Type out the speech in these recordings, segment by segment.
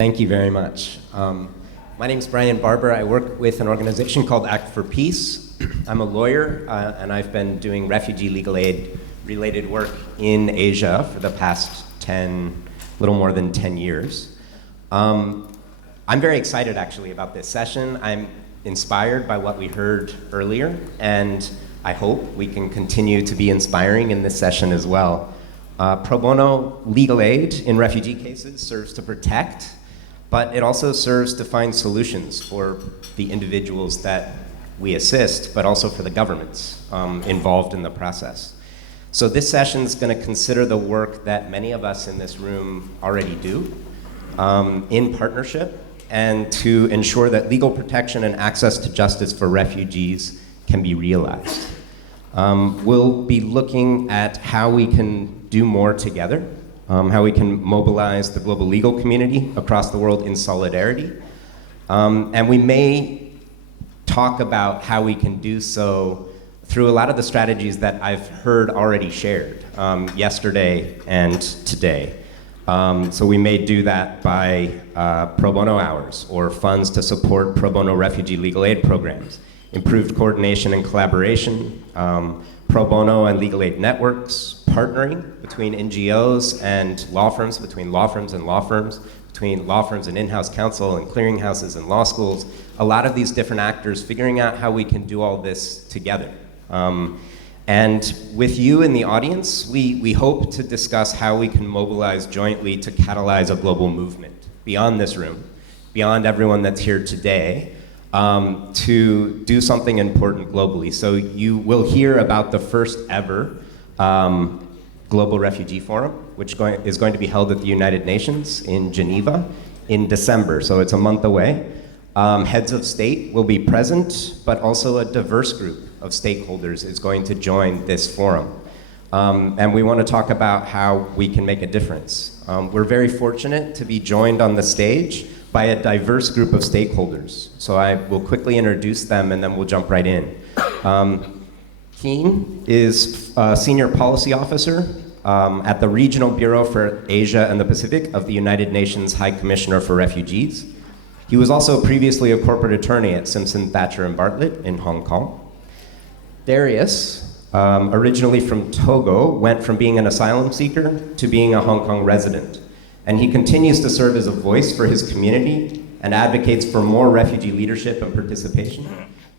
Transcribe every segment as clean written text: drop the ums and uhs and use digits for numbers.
Thank you very much. My name is Brian Barbour. I work with an organization called Act for Peace. I'm a lawyer, and I've been doing refugee legal aid related work in Asia for the past little more than 10 years. I'm very excited actually about this session. I'm inspired by what we heard earlier, and I hope we can continue to be inspiring in this session as well. Pro bono legal aid in refugee cases serves to protect, but it also serves to find solutions for the individuals that we assist, but also for the governments involved in the process. So this session is going to consider the work that many of us in this room already do in partnership, and to ensure that legal protection and access to justice for refugees can be realized. We'll be looking at how we can do more together, how we can mobilize the global legal community across the world in solidarity. And we may talk about how we can do so through a lot of the strategies that I've heard already shared yesterday and today. So we may do that by pro bono hours or funds to support pro bono refugee legal aid programs, improved coordination and collaboration, pro bono and legal aid networks, partnering between NGOs and law firms, between law firms and law firms, between law firms and in-house counsel and clearinghouses and law schools, a lot of these different actors figuring out how we can do all this together. And with you in the audience, we hope to discuss how we can mobilize jointly to catalyze a global movement beyond this room, beyond everyone that's here today, to do something important globally. So you will hear about the first ever Global Refugee Forum, which is going to be held at the United Nations in Geneva in December, so it's a month away. Heads of state will be present, but also a diverse group of stakeholders is going to join this forum. And we want to talk about how we can make a difference. We're very fortunate to be joined on the stage by a diverse group of stakeholders. So I will quickly introduce them and then we'll jump right in. Keane is a Senior Policy Officer at the Regional Bureau for Asia and the Pacific of the United Nations High Commissioner for Refugees. He was also previously a corporate attorney at Simpson, Thacher & Bartlett in Hong Kong. Darius, originally from Togo, went from being an asylum seeker to being a Hong Kong resident. And he continues to serve as a voice for his community and advocates for more refugee leadership and participation,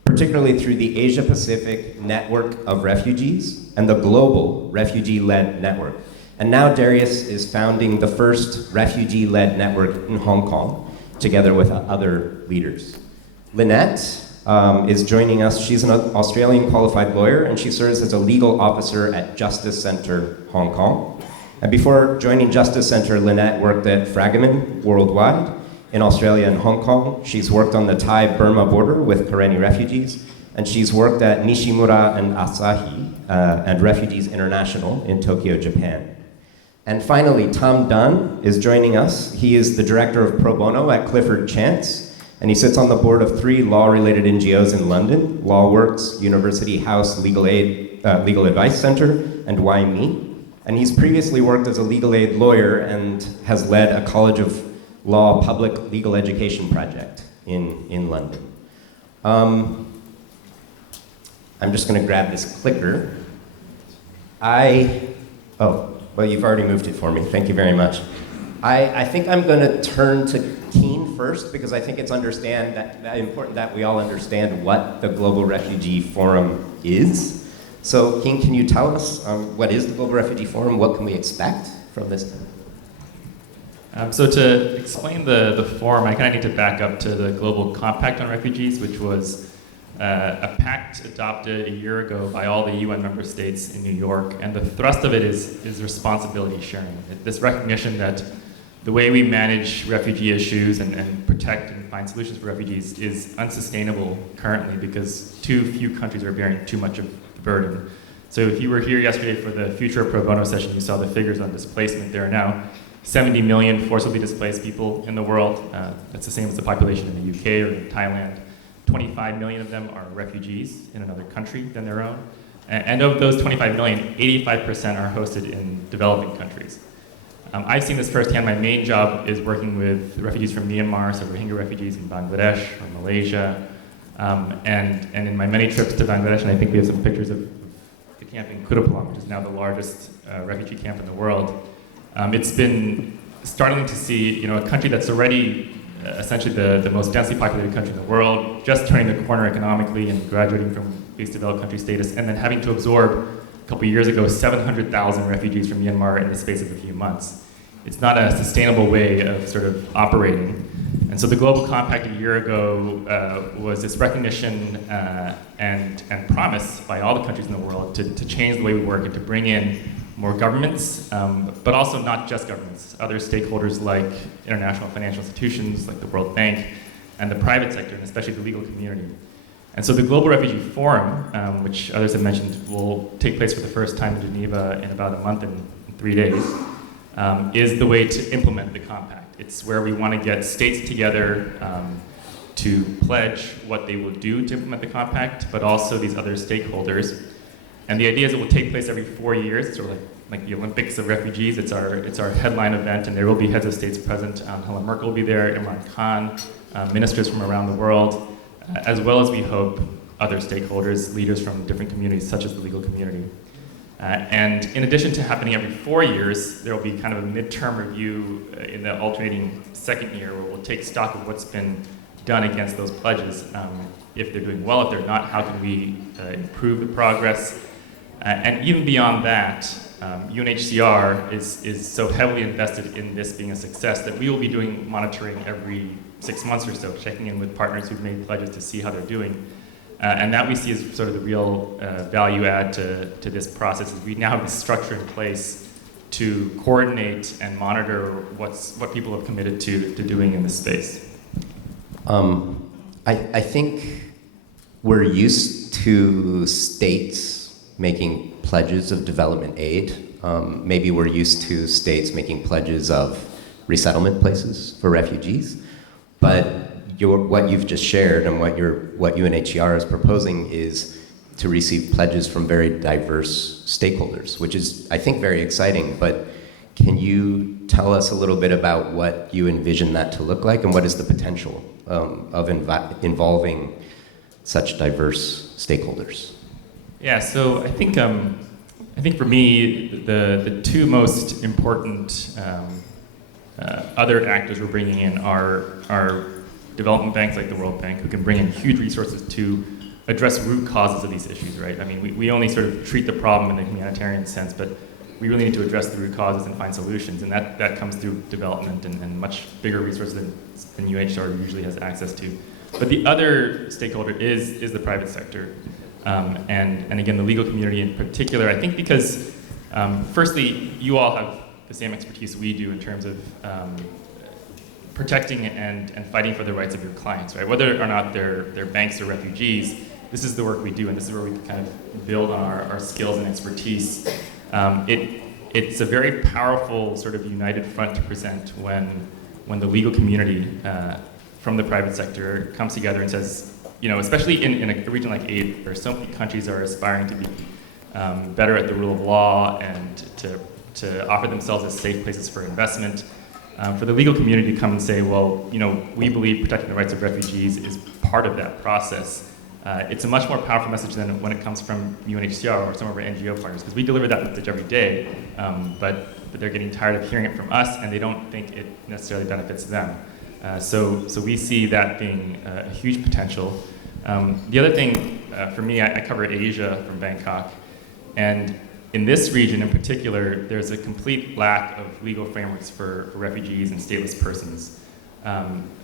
particularly through the Asia-Pacific Network of Refugees and the Global Refugee-led network. And now Darius is founding the first refugee-led network in Hong Kong, together with other leaders. Lynette is joining us. She's an Australian qualified lawyer, and she serves as a legal officer at Justice Centre Hong Kong. And before joining Justice Centre, Lynette worked at Fragaman Worldwide in Australia and Hong Kong. She's worked on the Thai-Burma border with Karenni refugees, and she's worked at Nishimura and Asahi and Refugees International in Tokyo, Japan. And finally, Tom Dunn is joining us. He is the director of pro bono at Clifford Chance, and he sits on the board of 3 law-related NGOs in London: LawWorks, University House Legal Advice Center, and Why Me? And he's previously worked as a legal aid lawyer and has led a College of Law public legal education project in London. I'm just going to grab this clicker. Well, you've already moved it for me. Thank you very much. I think I'm going to turn to Keane first, because I think it's important that we all understand what the Global Refugee Forum is. So, Keane, can you tell us what is the Global Refugee Forum? What can we expect from this? So to explain the forum, I kind of need to back up to the Global Compact on Refugees, which was a pact adopted a year ago by all the UN member states in New York. And the thrust of it is responsibility sharing. This recognition that the way we manage refugee issues and protect and find solutions for refugees is unsustainable currently, because too few countries are bearing too much of the burden. So if you were here yesterday for the Future Pro Bono session, you saw the figures on displacement. There are now 70 million forcibly displaced people in the world. That's the same as the population in the UK or in Thailand. 25 million of them are refugees in another country than their own. And of those 25 million, 85% are hosted in developing countries. I've seen this firsthand. My main job is working with refugees from Myanmar, so Rohingya refugees in Bangladesh or Malaysia. And in my many trips to Bangladesh, and I think we have some pictures of the camp in Kutupalong, which is now the largest refugee camp in the world. It's been startling to see, a country that's already essentially the most densely populated country in the world, just turning the corner economically and graduating from least developed country status, and then having to absorb, a couple years ago, 700,000 refugees from Myanmar in the space of a few months. It's not a sustainable way of sort of operating. And so the Global Compact a year ago was this recognition and promise by all the countries in the world to change the way we work and to bring in more governments, but also not just governments, other stakeholders like international financial institutions, like the World Bank, and the private sector, and especially the legal community. And so the Global Refugee Forum, which others have mentioned, will take place for the first time in Geneva in about a month and 3 days, is the way to implement the compact. It's where we want to get states together to pledge what they will do to implement the compact, but also these other stakeholders. And the idea is it will take place every 4 years. It's sort of like the Olympics of refugees. It's our headline event, and there will be heads of states present. Angela Merkel will be there, Imran Khan, ministers from around the world, as well as, we hope, other stakeholders, leaders from different communities, such as the legal community. And in addition to happening every 4 years, there will be kind of a midterm review in the alternating second year, where we'll take stock of what's been done against those pledges. If they're doing well, if they're not, how can we improve the progress? And even beyond that, UNHCR is so heavily invested in this being a success that we will be doing monitoring every 6 months or so, checking in with partners who've made pledges to see how they're doing. And that we see as sort of the real value add to this process. Is we now have a structure in place to coordinate and monitor what people have committed to doing in this space. I think we're used to states making pledges of development aid. Maybe we're used to states making pledges of resettlement places for refugees. But what you've just shared and what UNHCR is proposing is to receive pledges from very diverse stakeholders, which is, I think, very exciting. But can you tell us a little bit about what you envision that to look like, and what is the potential of involving such diverse stakeholders? Yeah, so I think for me, the two most important other actors we're bringing in are development banks like the World Bank, who can bring in huge resources to address root causes of these issues, right? I mean, we only sort of treat the problem in the humanitarian sense, but we really need to address the root causes and find solutions, and that comes through development and much bigger resources than UNHCR usually has access to. But the other stakeholder is the private sector. And again, the legal community in particular, I think because, firstly, you all have the same expertise we do in terms of protecting and fighting for the rights of your clients, right? Whether or not they're banks or refugees, this is the work we do, and this is where we kind of build on our skills and expertise. It's a very powerful sort of united front to present when the legal community from the private sector comes together and says, especially in a region like Aid, where so many countries are aspiring to be better at the rule of law and to offer themselves as safe places for investment, for the legal community to come and say, well, we believe protecting the rights of refugees is part of that process. It's a much more powerful message than when it comes from UNHCR or some of our NGO partners, because we deliver that message every day, but they're getting tired of hearing it from us, and they don't think it necessarily benefits them. So we see that being a huge potential. The other thing, for me, I cover Asia from Bangkok, and in this region in particular, there's a complete lack of legal frameworks for refugees and stateless persons.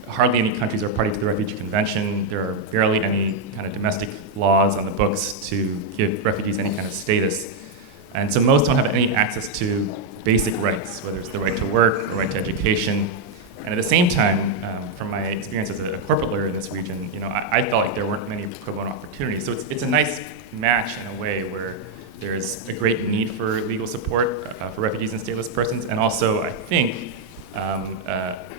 Hardly any countries are party to the Refugee Convention. There are barely any kind of domestic laws on the books to give refugees any kind of status. And so most don't have any access to basic rights, whether it's the right to work, the right to education. And at the same time, from my experience as a corporate lawyer in this region, I felt like there weren't many equivalent opportunities. So it's a nice match in a way where there's a great need for legal support for refugees and stateless persons, and also, I think,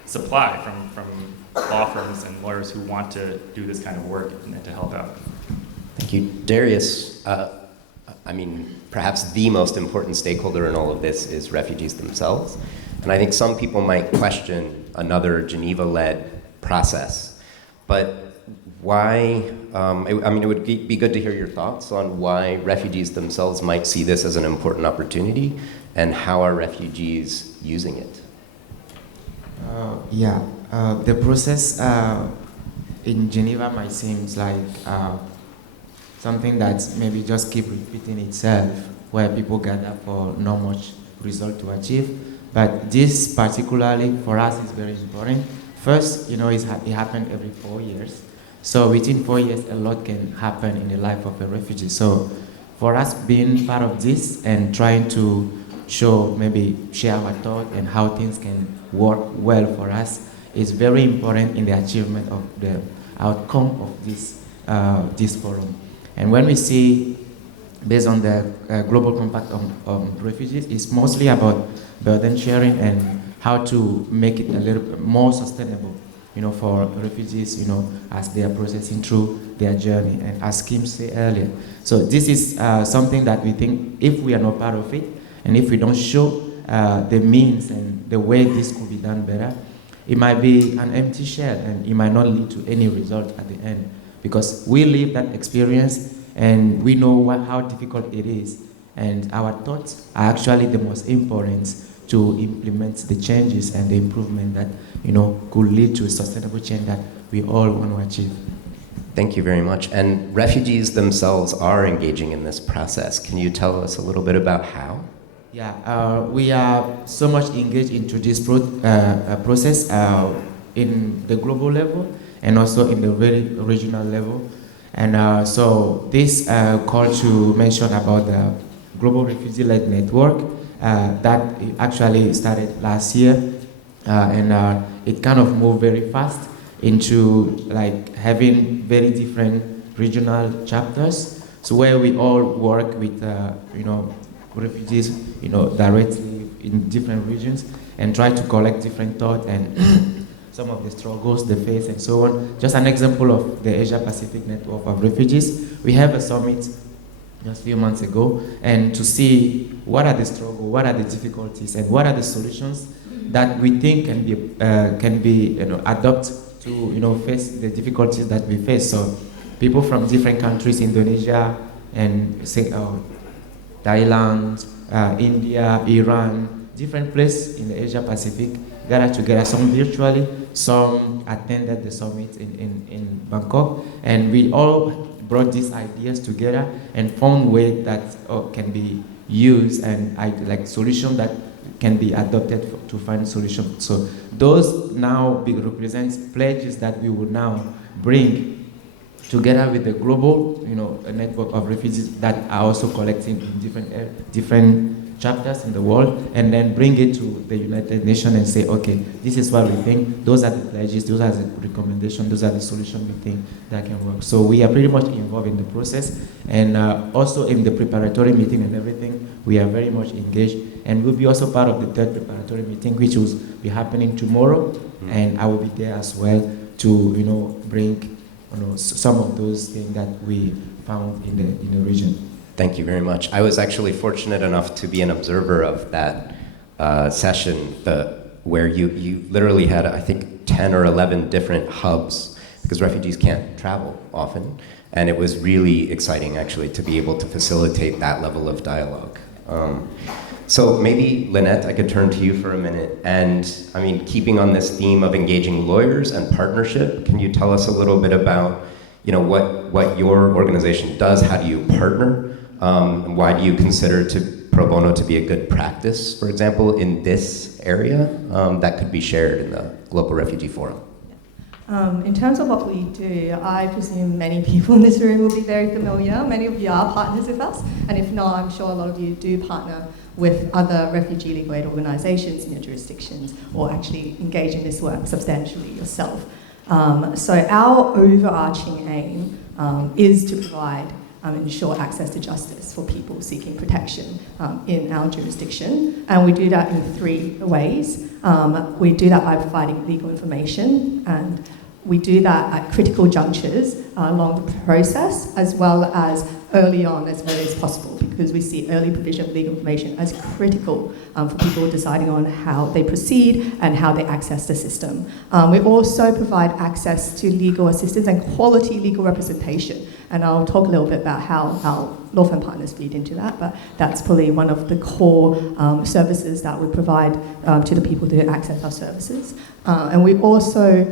supply from law firms and lawyers who want to do this kind of work and to help out. Thank you. Darius, perhaps the most important stakeholder in all of this is refugees themselves. And I think some people might question another Geneva-led process. But why, it would be good to hear your thoughts on why refugees themselves might see this as an important opportunity, and how are refugees using it? The process in Geneva might seem like something that maybe just keep repeating itself, where people gather for not much result to achieve. But this particularly for us is very important. First, it happened every 4 years. So within 4 years, a lot can happen in the life of a refugee. So for us being part of this and trying to share our thought and how things can work well for us is very important in the achievement of the outcome of this forum. And when we see, based on the Global Compact on refugees, it's mostly about burden sharing and how to make it a little bit more sustainable, for refugees, as they are processing through their journey. And as Kim said earlier, so this is something that we think if we are not part of it, and if we don't show the means and the way this could be done better, it might be an empty shell and it might not lead to any result at the end. Because we live that experience and we know how difficult it is. And our thoughts are actually the most important to implement the changes and the improvement that could lead to a sustainable change that we all want to achieve. Thank you very much. And refugees themselves are engaging in this process. Can you tell us a little bit about how? Yeah, we are so much engaged into this process in the global level and also in the very regional level. And so this call to mention about the Global Refugee-led network that actually started last year, and it kind of moved very fast into having very different regional chapters. So where we all work with refugees, directly in different regions, and try to collect different thoughts and some of the struggles they face and so on. Just an example of the Asia Pacific Network of Refugees. We have a summit just a few months ago, and to see what are the struggles, what are the difficulties, and what are the solutions that we think can be adopted to face the difficulties that we face. So people from different countries, Indonesia and Thailand, India, Iran, different places in the Asia Pacific gathered together, some virtually, some attended the summit in Bangkok, and we all brought these ideas together and found ways that can be used and solutions that can be adopted to find solutions. So those now represents pledges that we will now bring together with the global, network of refugees that are also collecting in different chapters in the world, and then bring it to the United Nations and say, okay, this is what we think, those are the pledges, those are the recommendations, those are the solutions we think that can work. So we are pretty much involved in the process, and also in the preparatory meeting and everything, we are very much engaged, and we'll be also part of the third preparatory meeting, which will be happening tomorrow, and I will be there as well to, bring some of those things that we found in the region. Thank you very much. I was actually fortunate enough to be an observer of that session where you literally had, I think, 10 or 11 different hubs, because refugees can't travel often. And it was really exciting, actually, to be able to facilitate that level of dialogue. So maybe, Lynette, I could turn to you for a minute. And keeping on this theme of engaging lawyers and partnership, can you tell us a little bit about what your organization does? How do you partner? And why do you consider pro bono to be a good practice, for example, in this area that could be shared in the Global Refugee Forum? In terms of what we do, I presume many people in this room will be very familiar. Many of you are partners with us, and if not, I'm sure a lot of you do partner with other refugee legal aid organisations in your jurisdictions, or actually engage in this work substantially yourself. So our overarching aim is to provide ensure access to justice for people seeking protection in our jurisdiction. And we do that in 3 ways. We do that by providing legal information, and we do that at critical junctures along the process, as well as early on as early as possible, because we see early provision of legal information as critical for people deciding on how they proceed and how they access the system. We also provide access to legal assistance and quality legal representation. And I'll talk a little bit about how our law firm partners feed into that, but that's probably one of the core services that we provide to the people who access our services. And we also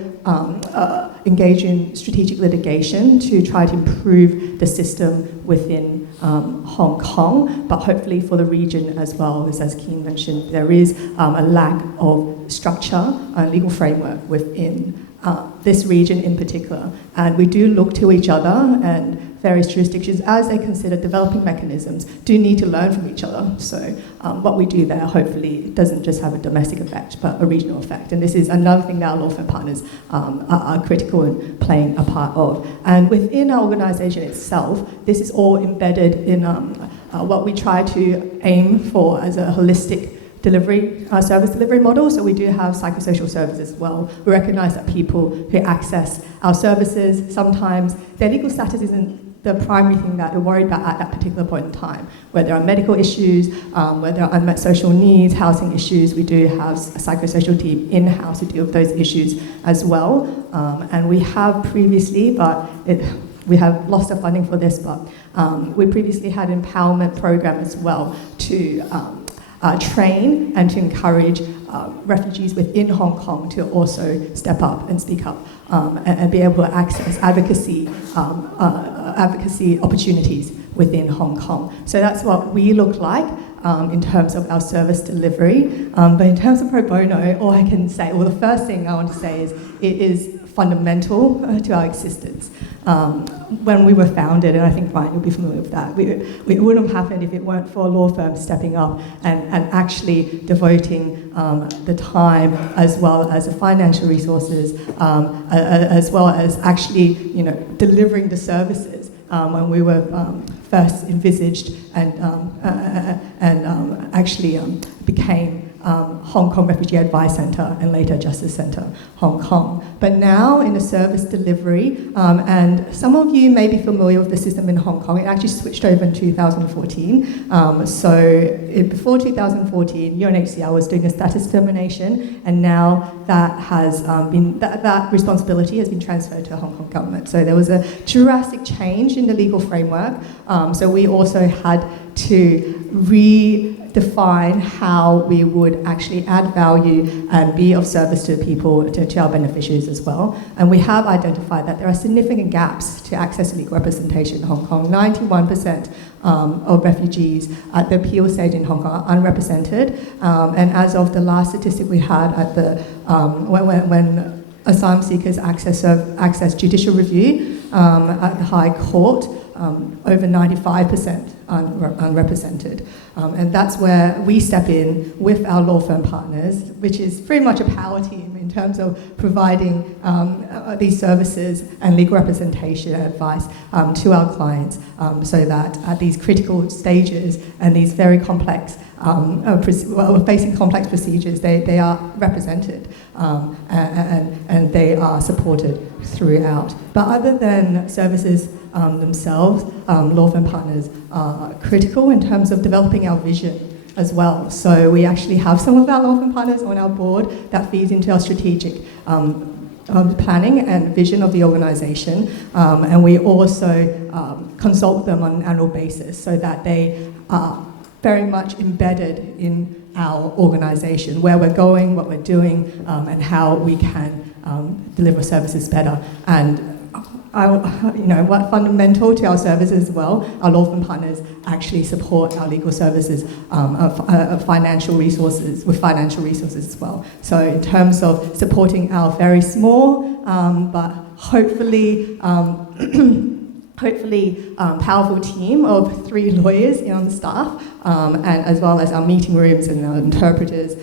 engage in strategic litigation to try to improve the system within Hong Kong, but hopefully for the region as well, because as Keane mentioned, there is a lack of structure and legal framework within this region in particular. And we do look to each other, and various jurisdictions, as they consider developing mechanisms, do need to learn from each other. So what we do there hopefully doesn't just have a domestic effect, but a regional effect. And this is another thing that our law firm partners are critical in playing a part of. And within our organisation itself, this is all embedded in what we try to aim for as a holistic delivery, service delivery model. So we do have psychosocial services as well. We recognise that people who access our services, sometimes their legal status isn't the primary thing that they're worried about at that particular point in time. Where there are medical issues, where there are unmet social needs, housing issues, we do have a psychosocial team in-house to deal with those issues as well. And we have previously, we have lost the funding for this, but we previously had an empowerment program as well to train and to encourage refugees within Hong Kong to also step up and speak up and be able to access advocacy opportunities within Hong Kong. So that's what we look like in terms of our service delivery. But in terms of pro bono, all I can say, well, the first thing I want to say is it is fundamental to our existence. When we were founded, and I think Brian, you'll be familiar with that, it wouldn't have happened if it weren't for a law firm stepping up and actually devoting the time as well as the financial resources, as well as actually, delivering the services when we were first envisaged and actually became Hong Kong Refugee Advice Centre and later Justice Centre, Hong Kong. But now in the service delivery, and some of you may be familiar with the system in Hong Kong, it actually switched over in 2014. Before 2014, UNHCR was doing a status determination, and now that has that responsibility has been transferred to the Hong Kong government. So there was a drastic change in the legal framework. So we also had to redefine how we would actually add value and be of service to people, to our beneficiaries as well. And we have identified that there are significant gaps to access legal representation in Hong Kong. 91% of refugees at the appeal stage in Hong Kong are unrepresented. And as of the last statistic we had at the when asylum seekers access judicial review at the High Court, over 95% unrepresented. And that's where we step in with our law firm partners, which is pretty much a power team in terms of providing these services and legal representation and advice to our clients, so that at these critical stages and these very complex, facing complex procedures, they are represented and they are supported throughout. But other than services themselves, law firm partners are critical in terms of developing our vision as well. So we actually have some of our law firm partners on our board that feeds into our strategic planning and vision of the organisation, and we also consult them on an annual basis so that they are very much embedded in our organisation, where we're going, what we're doing, and how we can deliver services better. And what fundamental to our services as well, our law firm partners actually support our legal services financial resources as well. So in terms of supporting our very small but hopefully powerful team of 3 lawyers on staff, and as well as our meeting rooms and our interpreters,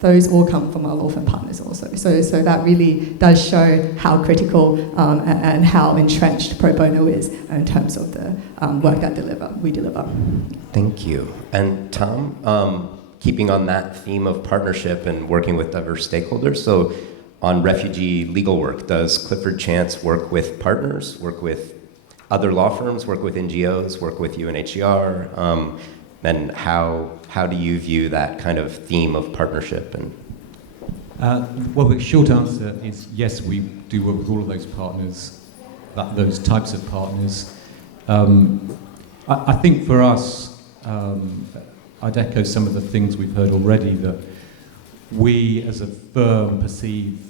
those all come from our law firm partners also. So that really does show how critical and how entrenched pro bono is in terms of the work that we deliver. Thank you. And Tom, keeping on that theme of partnership and working with diverse stakeholders, so on refugee legal work, does Clifford Chance work with partners, work with other law firms, work with NGOs, work with UNHCR, and how do you view that kind of theme of partnership? And well, the short answer is yes, we do work with all of those partners, those types of partners. I think for us, I'd echo some of the things we've heard already, that we as a firm perceive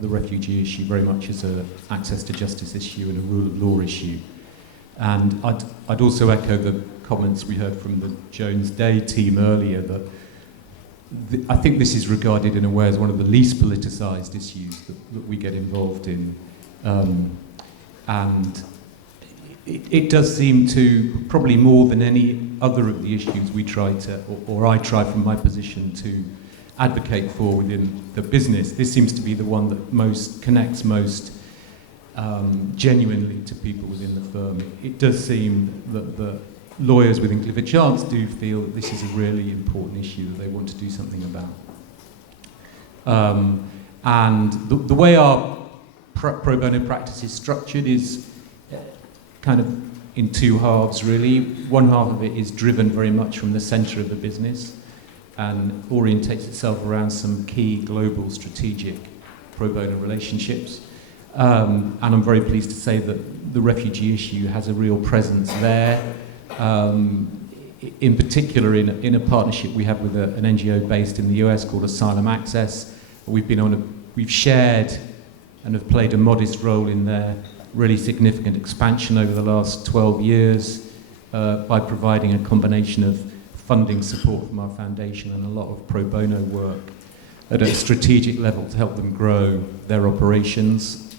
the refugee issue very much as an access to justice issue and a rule of law issue. And I'd also echo the comments we heard from the Jones Day team earlier, that I think this is regarded in a way as one of the least politicised issues that we get involved in. And it does seem to, probably more than any other of the issues we try to, or I try from my position to advocate for within the business, this seems to be the one that most connects most genuinely to people within the firm. It does seem that the lawyers within Clifford do feel that this is a really important issue that they want to do something about. And the way our pro bono practice is structured is kind of in two halves, really. One half of it is driven very much from the centre of the business and orientates itself around some key global strategic pro bono relationships. And I'm very pleased to say that the refugee issue has a real presence there. In particular, in a partnership we have with an NGO based in the US called Asylum Access. We've shared and have played a modest role in their really significant expansion over the last 12 years by providing a combination of funding support from our foundation and a lot of pro bono work at a strategic level to help them grow their operations.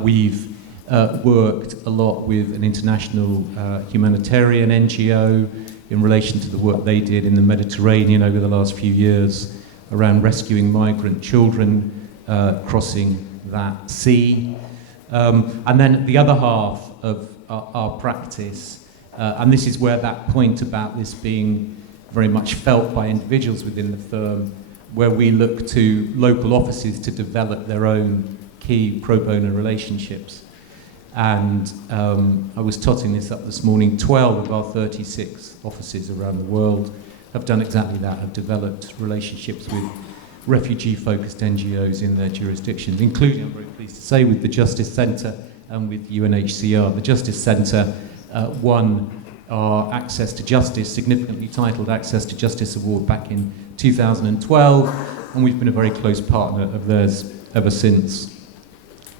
We've worked a lot with an international humanitarian NGO in relation to the work they did in the Mediterranean over the last few years around rescuing migrant children crossing that sea. And then the other half of our practice, and this is where that point about this being very much felt by individuals within the firm, where we look to local offices to develop their own key pro bono relationships. And I was totting this up this morning, 12 of our 36 offices around the world have done exactly that, have developed relationships with refugee-focused NGOs in their jurisdictions, including, I'm very pleased to say, with the Justice Centre and with UNHCR. The Justice Centre won our Access to Justice, significantly titled Access to Justice Award back in 2012, and we've been a very close partner of theirs ever since.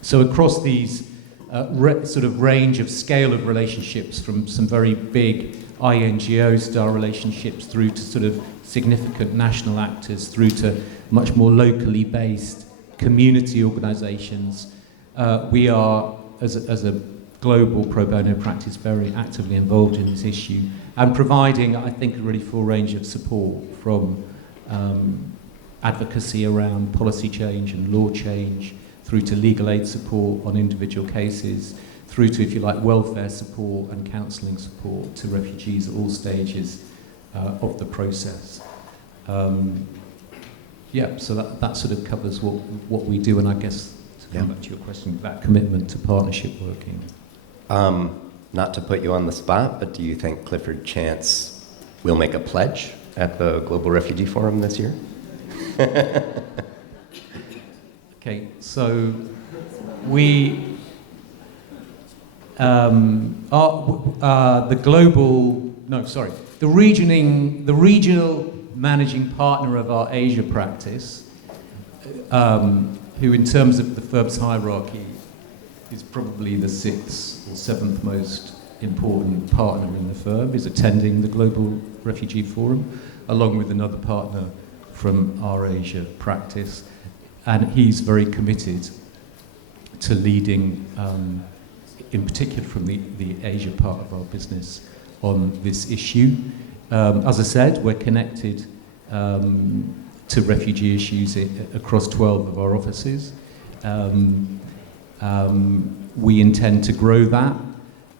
So across these sort of range of scale of relationships, from some very big INGO-style relationships through to sort of significant national actors, through to much more locally based community organisations, we are, as a global pro bono practice, very actively involved in this issue and providing, I think, a really full range of support from advocacy around policy change and law change, through to legal aid support on individual cases, through to, if you like, welfare support and counselling support to refugees at all stages of the process. Yeah, so that sort of covers what we do, and I guess to come back to your question, that commitment to partnership working. Not to put you on the spot, but do you think Clifford Chance will make a pledge at the Global Refugee Forum this year? Okay, so we the regional managing partner of our Asia practice, who in terms of the firm's hierarchy is probably the 6th or 7th most important partner in the firm, is attending the Global Refugee Forum, along with another partner from our Asia practice. And he's very committed to leading, in particular from the Asia part of our business, on this issue. As I said, we're connected to refugee issues across 12 of our offices. We intend to grow that,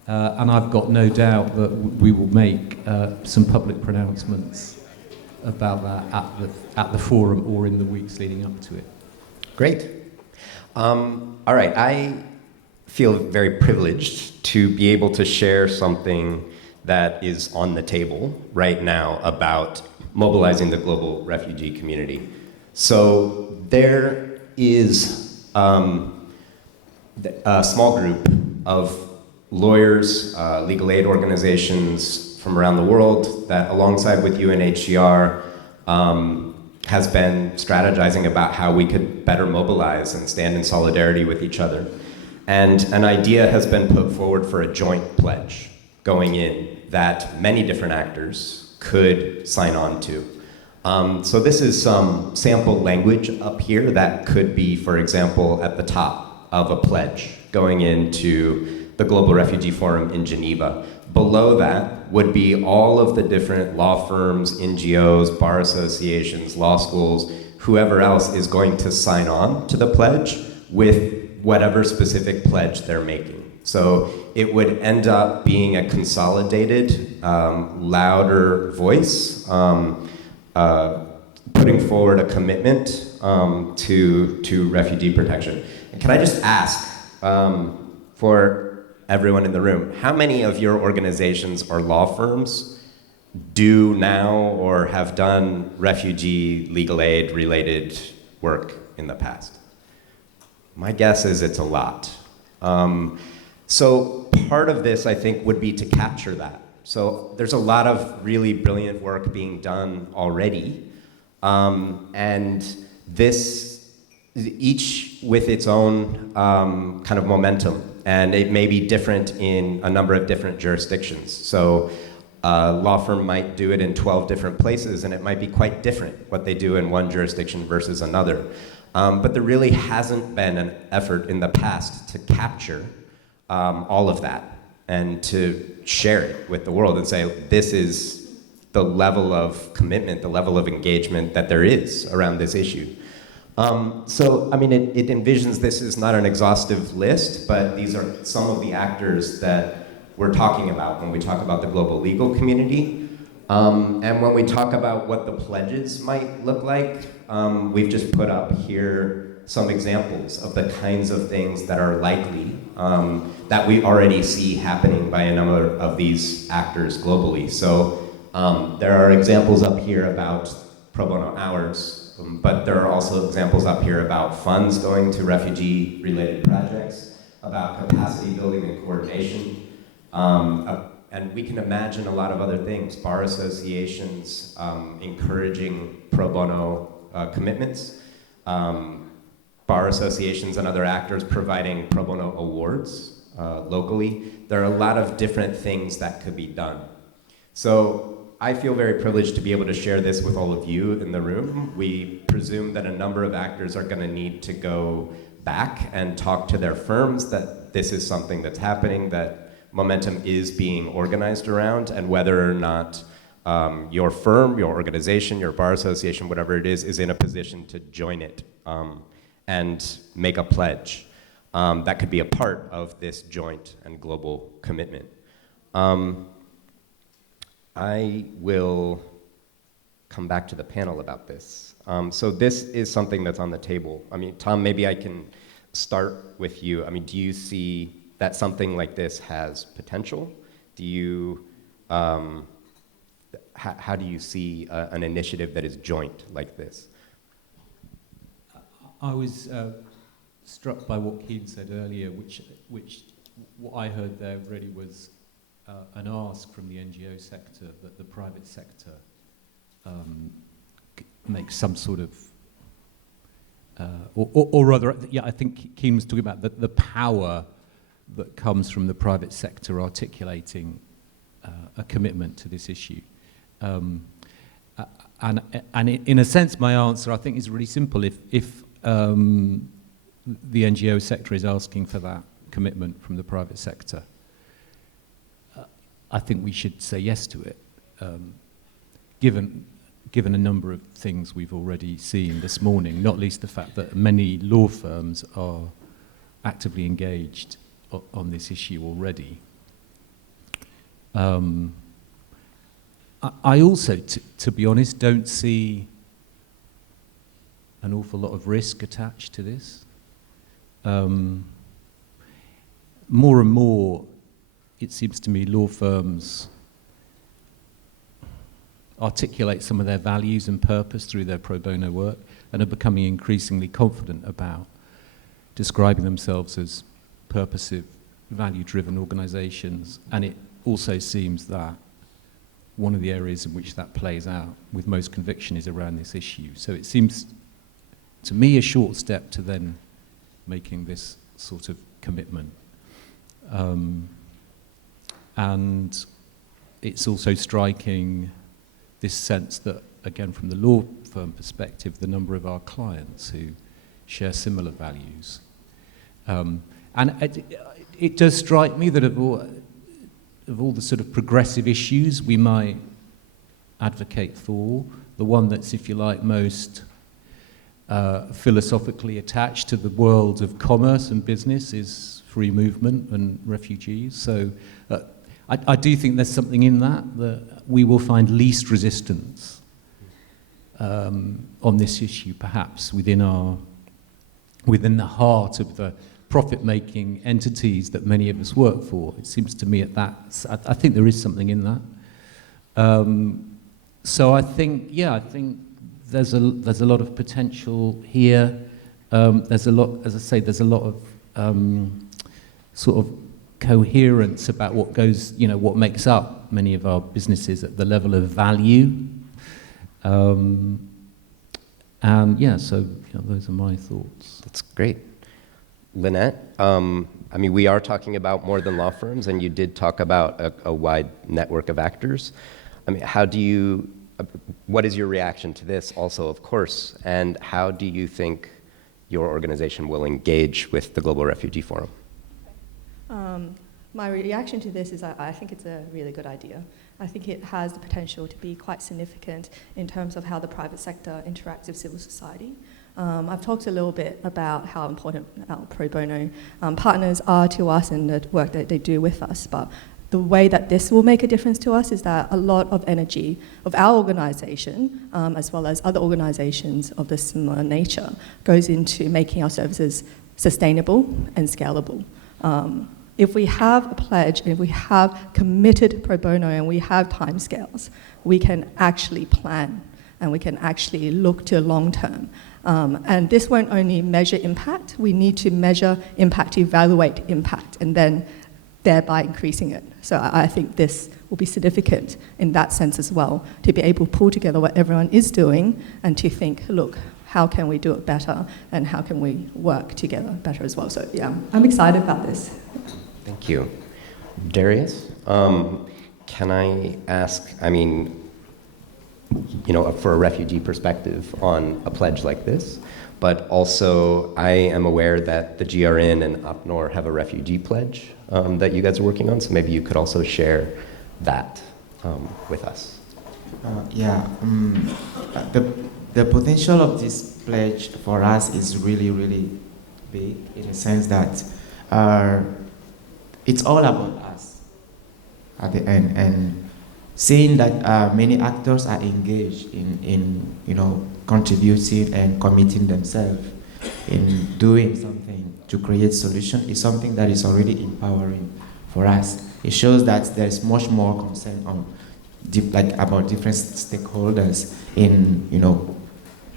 and I've got no doubt that we will make some public pronouncements about that at the forum or in the weeks leading up to it. Great. All right, I feel very privileged to be able to share something that is on the table right now about mobilizing the global refugee community. So there is a small group of lawyers, legal aid organizations from around the world that, alongside with UNHCR, has been strategizing about how we could better mobilize and stand in solidarity with each other. And an idea has been put forward for a joint pledge going in that many different actors could sign on to. So this is some sample language up here that could be, for example, at the top of a pledge going into the Global Refugee Forum in Geneva. Below that would be all of the different law firms, NGOs, bar associations, law schools, whoever else is going to sign on to the pledge with whatever specific pledge they're making. So it would end up being a consolidated, louder voice, putting forward a commitment to refugee protection. And can I just ask, for everyone in the room, how many of your organizations or law firms do now or have done refugee legal aid related work in the past? My guess is it's a lot. So part of this, I think, would be to capture that. So there's a lot of really brilliant work being done already, and this, each with its own kind of momentum. And it may be different in a number of different jurisdictions. So a law firm might do it in 12 different places, and it might be quite different what they do in one jurisdiction versus another. But there really hasn't been an effort in the past to capture all of that and to share it with the world and say, this is the level of commitment, the level of engagement that there is around this issue. So, I mean, it envisions this is not an exhaustive list, but these are some of the actors that we're talking about when we talk about the global legal community. And when we talk about what the pledges might look like, we've just put up here some examples of the kinds of things that are likely, that we already see happening by a number of these actors globally. So there are examples up here about pro bono hours, but there are also examples up here about funds going to refugee-related projects, about capacity building and coordination, and we can imagine a lot of other things. Bar associations encouraging pro bono commitments, bar associations and other actors providing pro bono awards locally. There are a lot of different things that could be done. So I feel very privileged to be able to share this with all of you in the room. We presume that a number of actors are going to need to go back and talk to their firms that this is something that's happening, that momentum is being organized around, and whether or not your firm, your organization, your bar association, whatever it is in a position to join it and make a pledge that could be a part of this joint and global commitment. I will come back to the panel about this. So this is something that's on the table. I mean, Tom, maybe I can start with you. I mean, do you see that something like this has potential? Do you, how do you see an initiative that is joint like this? I was struck by what Keane said earlier, which what I heard there really was an ask from the NGO sector that the private sector make some sort of, or rather, yeah, I think Keane was talking about the power that comes from the private sector articulating a commitment to this issue. And in a sense, my answer, I think, is really simple. If the NGO sector is asking for that commitment from the private sector, I think we should say yes to it, given a number of things we've already seen this morning, not least the fact that many law firms are actively engaged on this issue already. I also, to be honest, don't see an awful lot of risk attached to this. more and more, it seems to me, law firms articulate some of their values and purpose through their pro bono work and are becoming increasingly confident about describing themselves as purposive, value-driven organizations. And it also seems that one of the areas in which that plays out with most conviction is around this issue. So it seems to me a short step to then making this sort of commitment. And it's also striking this sense that, again, from the law firm perspective, the number of our clients who share similar values. And it does strike me that of all the sort of progressive issues we might advocate for, the one that's, if you like, most philosophically attached to the world of commerce and business is free movement and refugees. So I do think there's something in that we will find least resistance on this issue, perhaps within the heart of the profit-making entities that many of us work for. It seems to me I think there is something in that. So I think there's a lot of potential here. There's a lot, as I say, there's a lot of sort of coherence about what goes, what makes up many of our businesses at the level of value. So those are my thoughts. That's great. Lynette, we are talking about more than law firms, and you did talk about a wide network of actors. What is your reaction to this also, of course, and how do you think your organization will engage with the Global Refugee Forum? My reaction to this is I think it's a really good idea. I think it has the potential to be quite significant in terms of how the private sector interacts with civil society. I've talked a little bit about how important our pro bono partners are to us and the work that they do with us, but the way that this will make a difference to us is that a lot of energy of our organization, as well as other organizations of this similar nature, goes into making our services sustainable and scalable. If we have a pledge, and if we have committed pro bono and we have timescales, we can actually plan and we can actually look to long term. And this won't only measure impact, we need to measure impact, evaluate impact, and then thereby increasing it. So I think this will be significant in that sense as well, to be able to pull together what everyone is doing and to think, look, how can we do it better and how can we work together better as well? So yeah, I'm excited about this. Thank you. Darius, can I ask, for a refugee perspective on a pledge like this, but also I am aware that the GRN and UPNOR have a refugee pledge that you guys are working on, so maybe you could also share that with us. The potential of this pledge for us is really, really big in the sense that it's all about us at the end, and seeing that many actors are engaged in contributing and committing themselves in doing something to create solution is something that is already empowering for us. It shows that there's much more concern on about different stakeholders in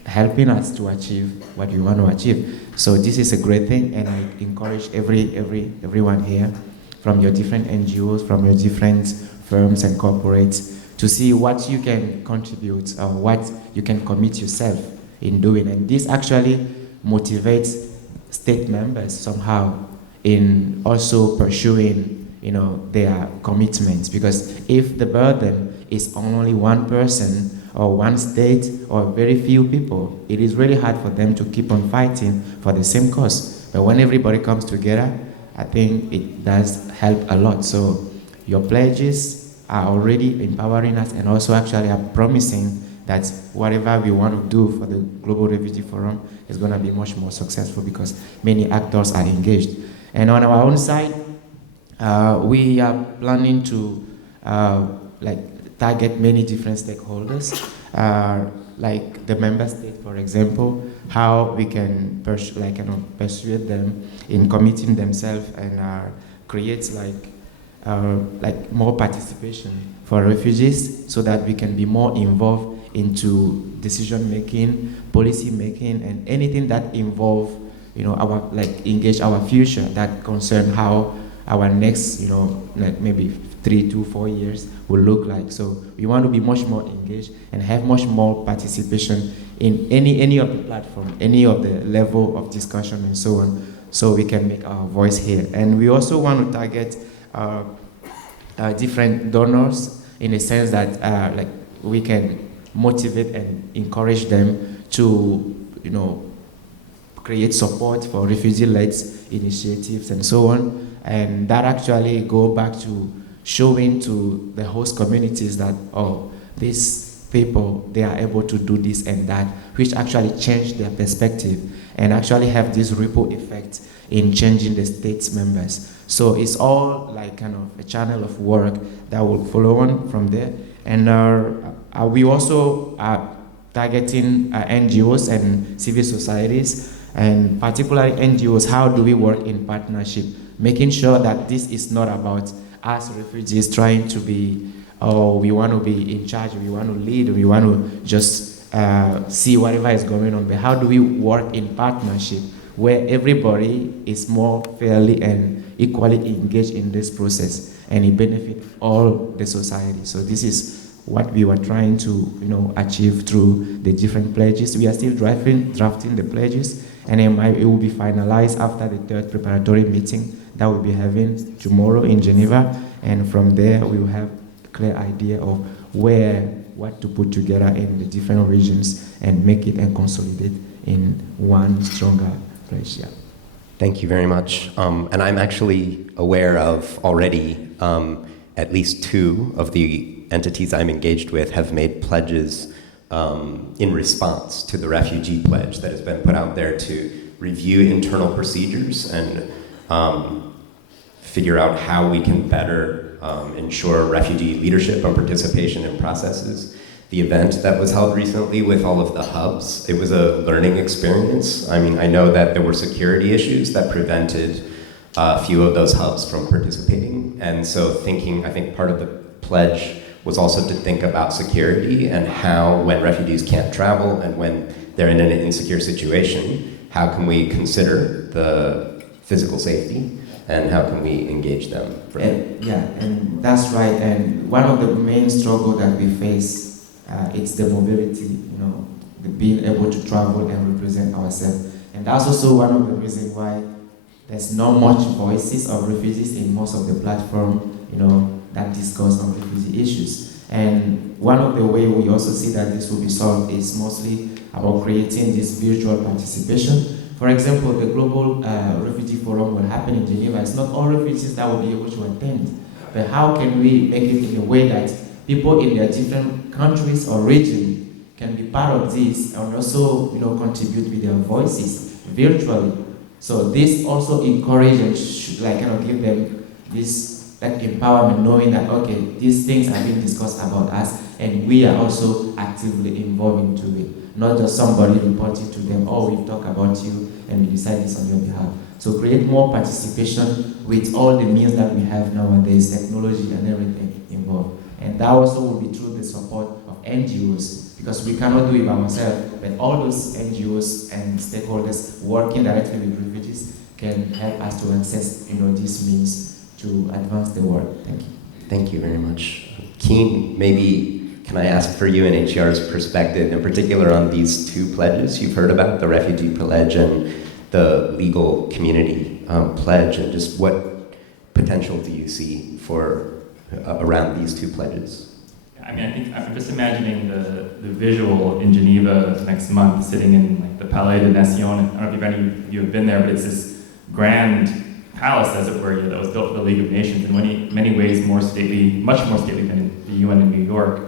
helping us to achieve what we want to achieve. So this is a great thing, and I encourage everyone here, from your different NGOs, from your different firms and corporates, to see what you can contribute or what you can commit yourself in doing. And this actually motivates state members somehow in also pursuing their commitments, because if the burden is on only one person or one state or very few people, it is really hard for them to keep on fighting for the same cause. But when everybody comes together, I think it does help a lot. So your pledges are already empowering us and also actually are promising that whatever we want to do for the Global Refugee Forum is going to be much more successful because many actors are engaged. And on our own side, we are planning to target many different stakeholders, like the member state, for example, how we can persuade them in committing themselves and create like more participation for refugees so that we can be more involved into decision making, policy making, and anything that involve, our engage our future that concern how our next, like maybe 3 to 4 years will look like. So we want to be much more engaged and have much more participation in any of the platform, any of the level of discussion and so on, so we can make our voice heard. And we also want to target different donors in the sense that we can motivate and encourage them to, create support for refugee-led initiatives and so on. And that actually go back to showing to the host communities that, these people, they are able to do this and that, which actually change their perspective and actually have this ripple effect in changing the state's members. So it's all like kind of a channel of work that will follow on from there. And we also are targeting NGOs and civil societies, and particularly NGOs. How do we work in partnership, making sure that this is not about us refugees trying to be, we want to be in charge, we want to lead, we want to just see whatever is going on, but how do we work in partnership where everybody is more fairly and equally engaged in this process and it benefits all the society. So this is what we were trying to achieve through the different pledges. We are still drafting the pledges, and it will be finalized after the third preparatory meeting that we'll be having tomorrow in Geneva, and from there we will have a clear idea of what to put together in the different regions and make it and consolidate in one stronger pledge. Yeah. Thank you very much. And I'm actually aware of already at least 2 of the entities I'm engaged with have made pledges in response to the refugee pledge that has been put out there to review internal procedures and figure out how we can better ensure refugee leadership and participation in processes. The event that was held recently with all of the hubs, it was a learning experience. I mean, I know that there were security issues that prevented a few of those hubs from participating. And so I think part of the pledge was also to think about security and how, when refugees can't travel and when they're in an insecure situation, how can we consider the physical safety and how can we engage them? And that's right. And one of the main struggles that we face, it's the mobility, the being able to travel and represent ourselves. And that's also one of the reasons why there's not much voices of refugees in most of the platform, that discuss on refugee issues. And one of the ways we also see that this will be solved is mostly about creating this virtual participation. For example, the Global Refugee Forum will happen in Geneva. It's not all refugees that will be able to attend, but how can we make it in a way that people in their different countries or region can be part of this and also, contribute with their voices virtually. So this also encourages, give them this empowerment, knowing that, okay, these things are being discussed about us and we are also actively involved into it. Not just somebody reporting to them, we've talked about you and we decide this on your behalf. So create more participation with all the means that we have nowadays, technology and everything involved. And that also will be through the support of NGOs, because we cannot do it by ourselves, but all those NGOs and stakeholders working directly with refugees can help us to access, these means to advance the work. Thank you. Thank you very much. Keane, maybe can I ask for UNHCR's perspective, in particular on these 2 pledges you've heard about, the refugee pledge and the legal community pledge, and just what potential do you see for around these 2 pledges? I mean, I think I'm just imagining the visual in Geneva next month, sitting in the Palais des Nations. I don't know if any of you have been there, but it's this grand palace, as it were, that was built for the League of Nations, in many ways more stately, much more stately than the UN in New York.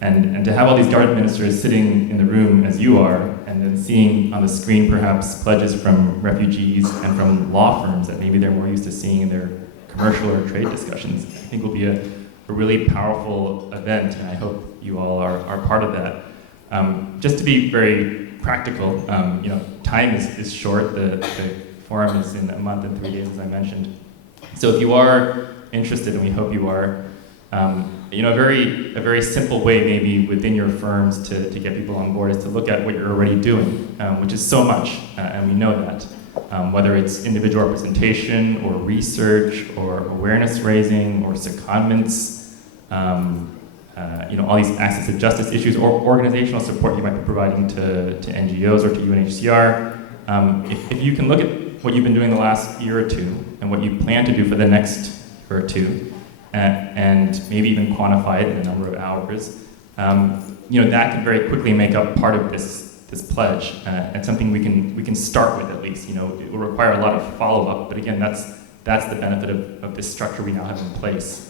And to have all these government ministers sitting in the room as you are, and then seeing on the screen perhaps pledges from refugees and from law firms that maybe they're more used to seeing in their commercial or trade discussions, I think will be a really powerful event, and I hope you all are part of that. Just to be very practical, time is short. The forum is in a month and 3 days, as I mentioned. So if you are interested, and we hope you are, a very simple way maybe within your firms to get people on board is to look at what you're already doing, which is so much, and we know that. Whether it's individual representation or research or awareness raising or secondments, all these access to justice issues or organizational support you might be providing to NGOs or to UNHCR. If you can look at what you've been doing the last year or two and what you plan to do for the next year or two, and maybe even quantify it in a number of hours, that can very quickly make up part of this pledge, and something we can start with at least. It will require a lot of follow-up, but again, that's the benefit of this structure we now have in place.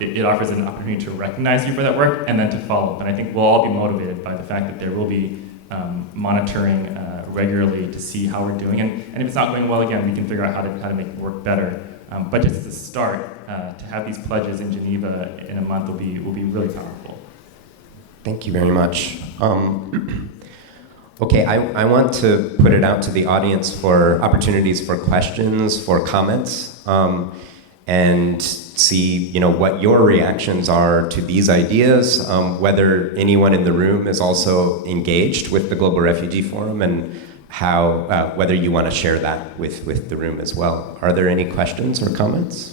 It offers an opportunity to recognize you for that work and then to follow up. And I think we'll all be motivated by the fact that there will be monitoring regularly to see how we're doing. And if it's not going well, again, we can figure out how to make it work better. But just as a start, to have these pledges in Geneva in a month will be really powerful. Thank you very much. Okay, I want to put it out to the audience for opportunities for questions, for comments, and see what your reactions are to these ideas, whether anyone in the room is also engaged with the Global Refugee Forum, and how whether you want to share that with the room as well. Are there any questions or comments?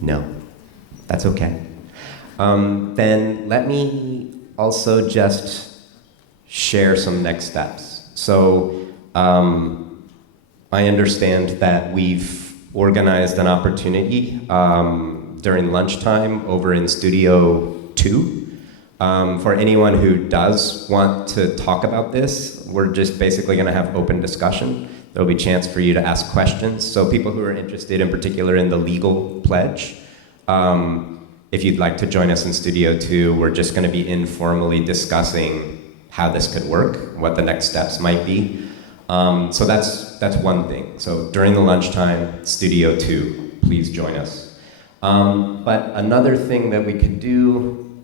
No, that's okay. Then let me also just share some next steps. So I understand that we've organized an opportunity during lunchtime over in Studio 2. For anyone who does want to talk about this, we're just basically going to have open discussion. There'll be a chance for you to ask questions. So people who are interested in particular in the legal pledge, if you'd like to join us in Studio 2, we're just going to be informally discussing how this could work, what the next steps might be. So that's one thing. So during the lunchtime, Studio 2, please join us. But another thing that we could do,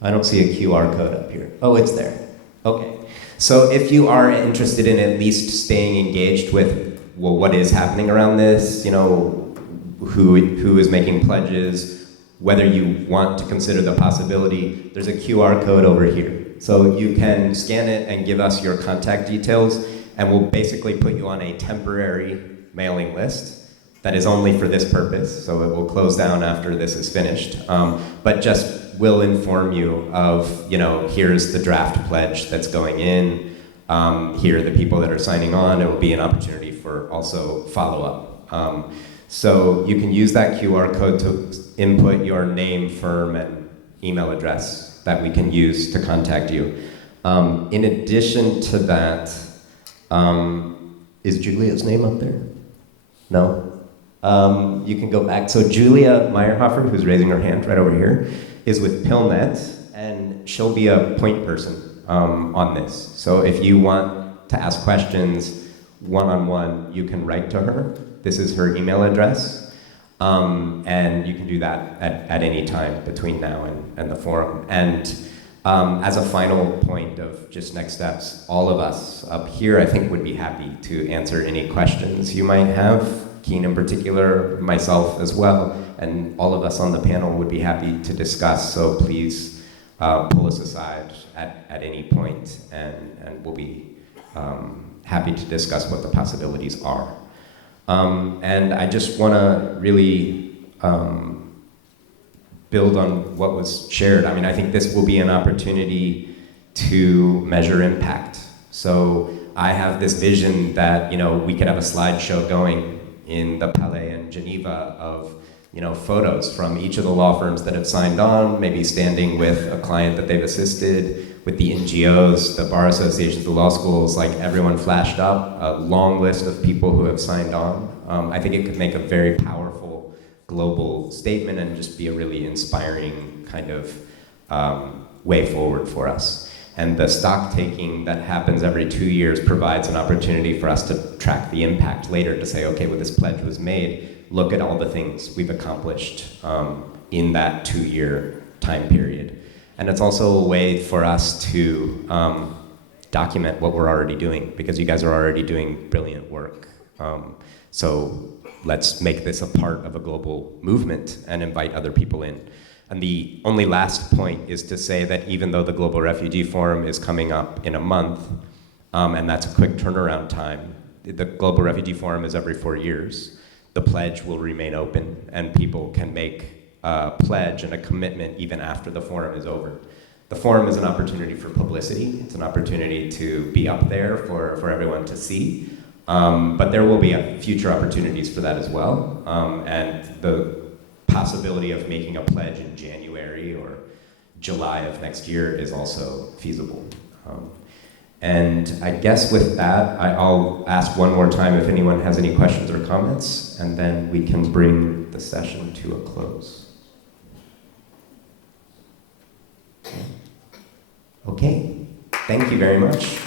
I don't see a QR code up here. Oh, it's there. Okay. So if you are interested in at least staying engaged with, well, what is happening around this, who is making pledges, whether you want to consider the possibility, there's a QR code over here. So you can scan it and give us your contact details, and we'll basically put you on a temporary mailing list that is only for this purpose, so it will close down after this is finished. But just will inform you of, here's the draft pledge that's going in, here are the people that are signing on. It will be an opportunity for also follow-up. So you can use that QR code to input your name, firm, and email address that we can use to contact you. In addition to that, is Julia's name up there? No? You can go back. So Julia Meyerhofer, who's raising her hand right over here, is with PILnet, and she'll be a point person on this. So if you want to ask questions one-on-one, you can write to her. This is her email address. And you can do that at any time between now and the forum. And as a final point of just next steps, all of us up here, I think, would be happy to answer any questions you might have. Keane in particular, myself as well, and all of us on the panel would be happy to discuss. So please pull us aside at any point, and we'll be happy to discuss what the possibilities are. And I just want to really build on what was shared. I mean, I think this will be an opportunity to measure impact. So I have this vision that, we could have a slideshow going in the Palais in Geneva of, photos from each of the law firms that have signed on, maybe standing with a client that they've assisted, with the NGOs, the bar associations, the law schools, like everyone flashed up, a long list of people who have signed on. I think it could make a very powerful global statement and just be a really inspiring kind of way forward for us. And the stock taking that happens every 2 years provides an opportunity for us to track the impact later, to say, okay, well, this pledge was made, look at all the things we've accomplished in that 2-year time period. And it's also a way for us to document what we're already doing, because you guys are already doing brilliant work. So let's make this a part of a global movement and invite other people in. And the only last point is to say that even though the Global Refugee Forum is coming up in a month, and that's a quick turnaround time, the Global Refugee Forum is every 4 years. The pledge will remain open, and people can make a pledge and a commitment even after the forum is over. The forum is an opportunity for publicity. It's an opportunity to be up there for everyone to see. But there will be future opportunities for that as well. And the possibility of making a pledge in January or July of next year is also feasible. And I guess with that, I'll ask one more time if anyone has any questions or comments, and then we can bring the session to a close. Okay, thank you very much.